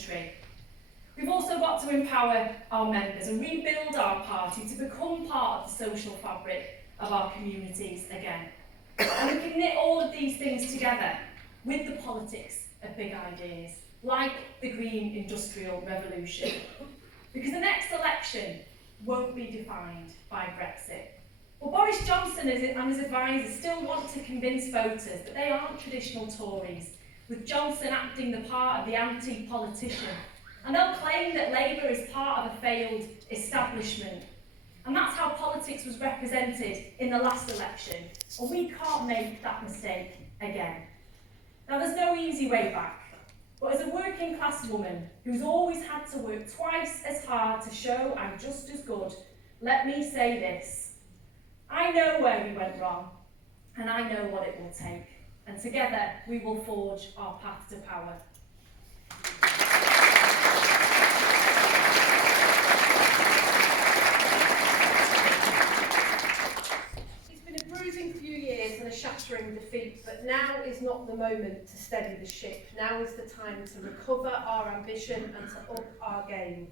country. We've also got to empower our members and rebuild our party to become part of the social fabric of our communities again. And we can knit all of these things together with the politics of big ideas, like the Green Industrial Revolution. Because the next election won't be defined by Brexit. Well, Boris Johnson and his advisers still want to convince voters that they aren't traditional Tories, with Johnson acting the part of the anti-politician. And they'll claim that Labour is part of a failed establishment. And that's how politics was represented in the last election. And we can't make that mistake again. Now, there's no easy way back. But as a working class woman who's always had to work twice as hard to show I'm just as good, let me say this. I know where we went wrong, and I know what it will take. And together we will forge our path to power. And a shattering defeat, but now is not the moment to steady the ship. Now is the time to recover our ambition and to up our game.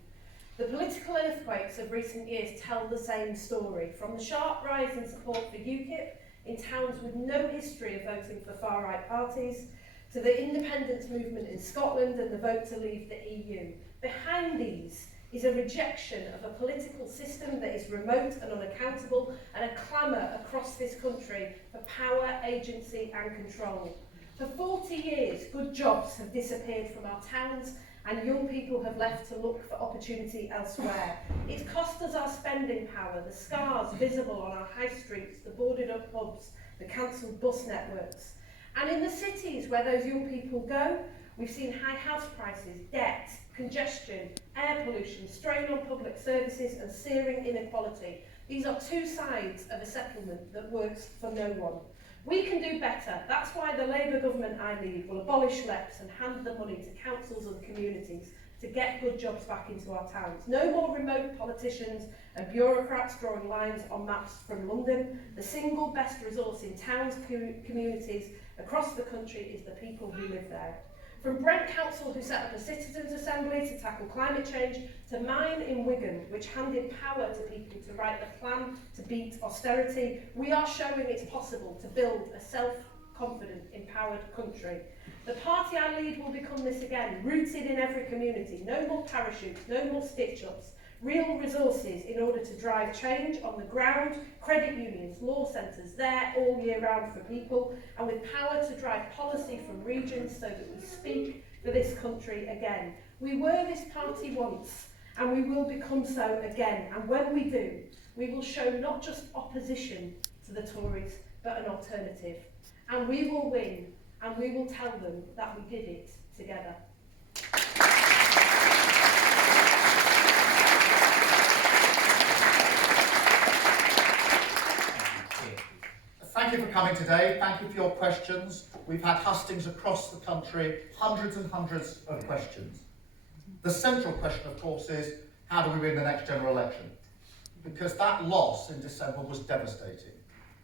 The political earthquakes of recent years tell the same story, from the sharp rise in support for UKIP in towns with no history of voting for far-right parties, to the independence movement in Scotland and the vote to leave the EU. Behind these is a rejection of a political system that is remote and unaccountable, and a clamour across this country for power, agency and control. For 40 years, good jobs have disappeared from our towns and young people have left to look for opportunity elsewhere. It's cost us our spending power, the scars visible on our high streets, the boarded up pubs, the cancelled bus networks. And in the cities where those young people go, we've seen high house prices, debt, congestion, air pollution, strain on public services and searing inequality. These are two sides of a settlement that works for no one. We can do better. That's why the Labour government I lead will abolish LEPs and hand the money to councils and communities to get good jobs back into our towns. No more remote politicians and bureaucrats drawing lines on maps from London. The single best resource in towns, communities across the country is the people who live there. From Brent Council, who set up a citizens' assembly to tackle climate change, to mine in Wigan, which handed power to people to write the plan to beat austerity, we are showing it's possible to build a self-confident, empowered country. The party I lead will become this again, rooted in every community. No more parachutes, no more stitch-ups. Real resources in order to drive change on the ground, credit unions, law centres, there all year round for people, and with power to drive policy from regions so that we speak for this country again. We were this party once, and we will become so again, and when we do, we will show not just opposition to the Tories, but an alternative. And we will win, and we will tell them that we did it together. Thank you for coming today. Thank you for your questions. We've had hustings across the country, hundreds and hundreds of questions. The central question, of course, is how do we win the next general election? Because that loss in December was devastating.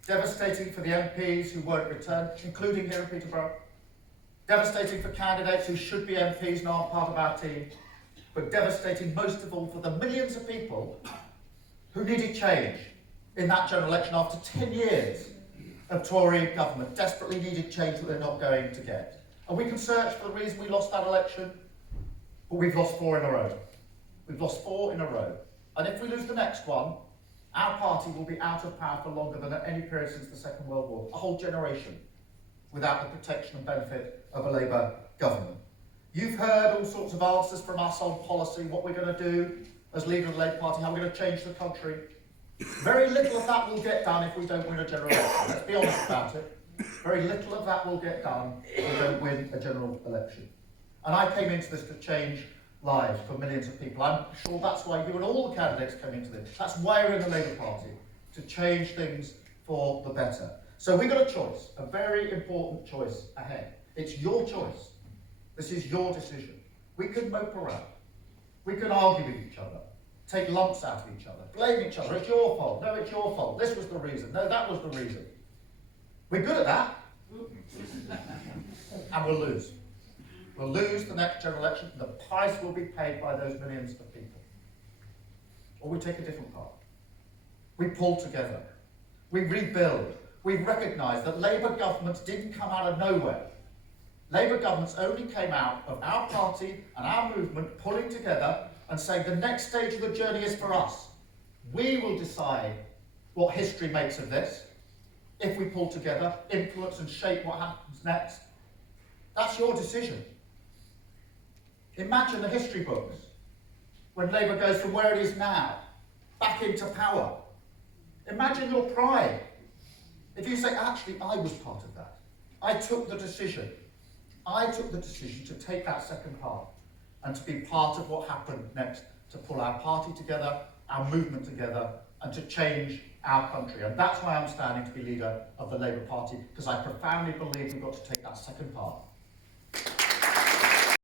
Devastating for the MPs who weren't returned, including here in Peterborough. Devastating for candidates who should be MPs and aren't part of our team. But devastating most of all for the millions of people who needed change in that general election after 10 years of Tory government, desperately needed change that they're not going to get. And we can search for the reason we lost that election, but we've lost 4 in a row. We've lost 4 in a row. And if we lose the next one, our party will be out of power for longer than at any period since the Second World War. A whole generation without the protection and benefit of a Labour government. You've heard all sorts of answers from us on policy, what we're going to do as leader of the Labour Party, how we're going to change the country. Very little of that will get done if we don't win a general election. Let's be honest about it. Very little of that will get done if we don't win a general election. And I came into this to change lives for millions of people. I'm sure that's why you and all the candidates came into this. That's why we're in the Labour Party, to change things for the better. So we've got a choice, a very important choice ahead. It's your choice. This is your decision. We could mope around. We could argue with each other. Take lumps out of each other, blame each other, it's your fault, no, it's your fault, this was the reason, no, that was the reason. We're good at that, and we'll lose. We'll lose the next general election, and the price will be paid by those millions of people. Or we take a different path. We pull together. We rebuild. We recognise that Labour governments didn't come out of nowhere. Labour governments only came out of our party and our movement pulling together and saying the next stage of the journey is for us. We will decide what history makes of this. If we pull together, influence and shape what happens next, that's your decision. Imagine the history books when Labour goes from where it is now back into power. Imagine your pride if you say, actually, I was part of that. I took the decision. I took the decision to take that second path and to be part of what happened next, to pull our party together, our movement together, and to change our country. And that's why I'm standing to be leader of the Labour Party, because I profoundly believe we've got to take that second path.